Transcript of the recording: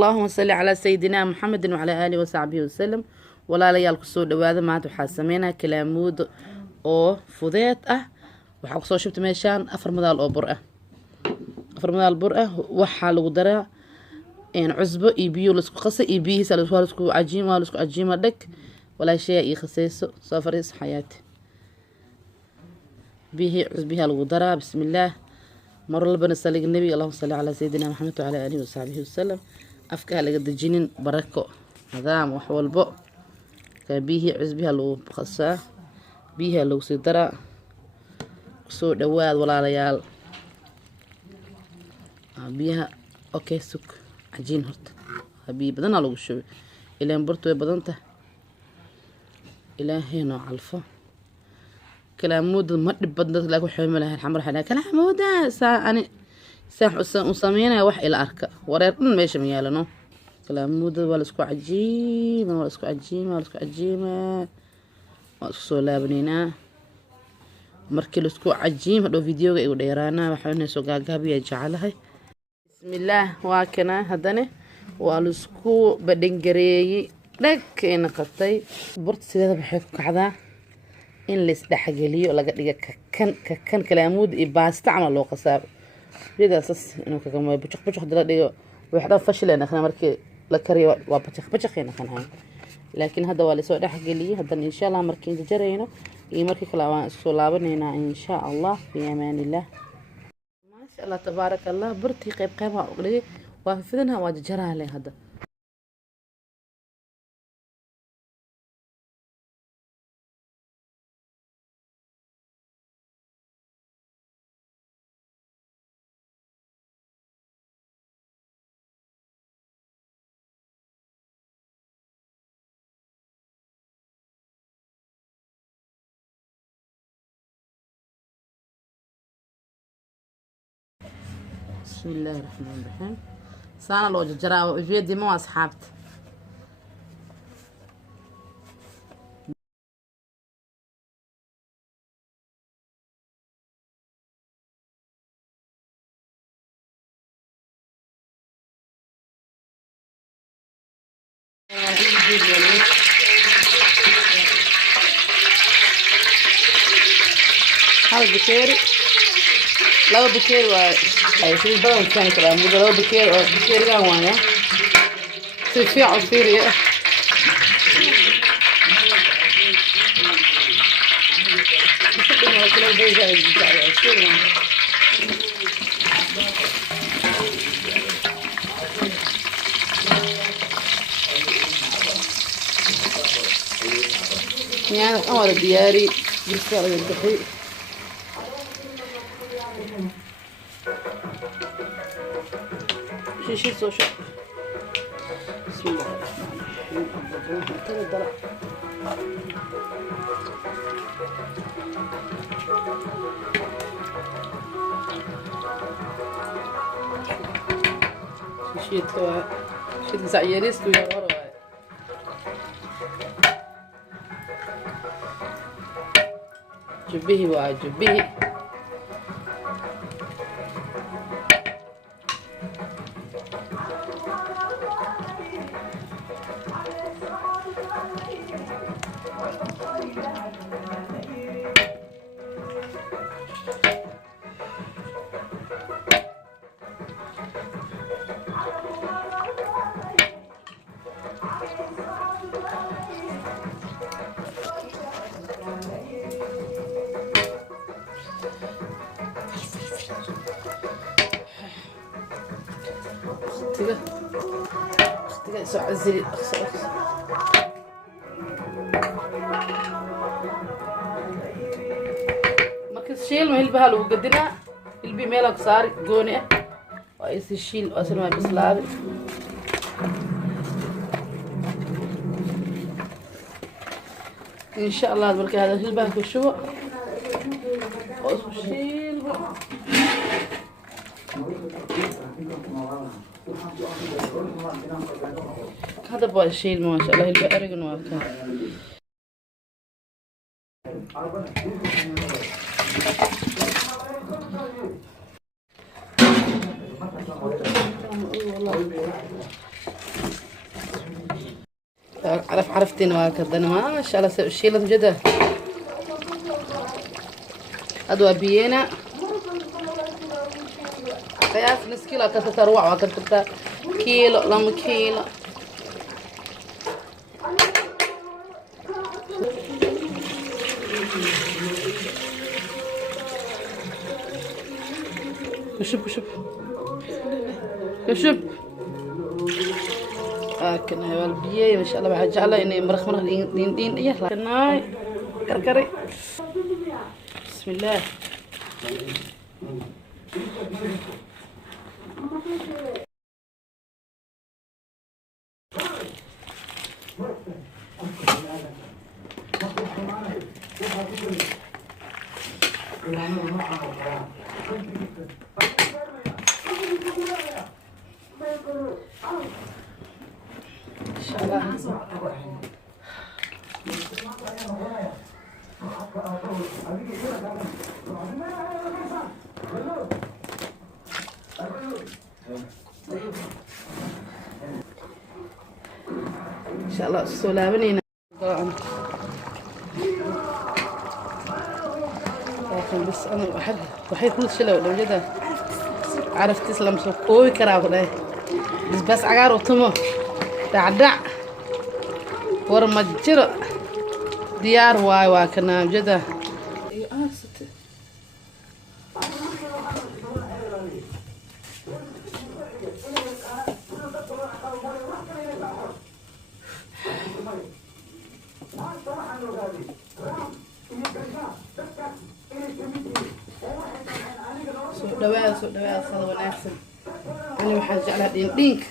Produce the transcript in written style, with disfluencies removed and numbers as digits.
اللهم صل على سيدنا محمد وعلى آله وصحبه وسلم. walaalayaal kusoo dhawaada maanta waxaa sameynaa kalaamuud oo fudeed ah. waxaa kusoo shubtay meeshaan afar madaal oo bur ah waxaa lagu daraa cusbo iyo biyo la isku qasay iyo biyihiisa la isku cajiima dhag walaashay iyo khaseyso soo fariis xayaati bihi cusbiha lagu daraa bismillaah mar walbana saliga nabi allahumma salli ala sayidina maxamed wa ala alihi wa sahbihi wasallam. afka laga dajinin barako nidaam wax walbo bihi cusbiha lagu qasaa biyaha lagu sii daraa soo dhawaad walaalayaal biyaha okay suk cajiin horta biyo badan lagu shubay ilaan burtu way badan tahay ilaahayna calfo kalaamuud ma dhib badna laakiin waxay malahay xamar xana kalaamuud saani saax u sameeyay wax ila arka wareer dhan meesha ma yaalano kalaamuud wala isku cajiima waa isku soo laabanayna markii la isku cajiima dhow videoga igu dheeraana waxaan soo gaagaabiya jacalahay bismillaah waa kana hadane waa la isku badhangareeyay dhagkeena qatay burta sideeda waxay ku kacdaa in la isdhaxgeliyo laga dhiga kan kalaamuud iyo baasta camal loo qasaabo sidaas inuu kaga mooyo bujiq dila dhigo waxda fashilana kana markii la kariyo waa bujiqina kan hay laakiin hadda waa la soo dhaxgeliyay hadan insha Allah markii jarayno iyo markii kala waan soo laabanayna insha Allah fi amaanillah ma sha Allah tabarakallah burti qayb waa u dhigay waa fidana waa jaraalay hadda بسم الله الرحمن الرحيم. سانا لو جرا فيديو مو اصحابتي هذا بكيري لو بكير وعايشين بدل كان كلام لو بكير كان وانا في عصير يعني أول دياري بالفعل الدحي شيء سوشي بسم الله الرحمن الرحيم شيء زعيريس كوي ورا جبيه واجبيه اختي سو عزلي marka shiil ma hilbaha lagu gadina hilbi meel ka saar gooni ah waa is shiil asna ma bislaaday insha Allah marka hada hilbaha ku shubo oo shiil هذا بقى الشيء ما شاء الله البقرة نوافكه عرفتين واكردنا ما شاء الله الشيلة جدا أدوى بينا قياس نص كيلو كنت تروع وكنت كيلو لم كيلو كشب كشب كشب لكن هاي البيئة ما شاء الله بعد جعله إني مرخ دين إيه لكن هاي كركري بسم الله إن شاء الله إن شاء الله السلامين لكن بس أنا وحيد كل شيء لو جدا عرفت تسلم سكوي كراوي بس عقار وطمو دعدع ورمجر ديار واي واكنا جدا سوق دواء هذا وناكسن أنا بحاجة على دينك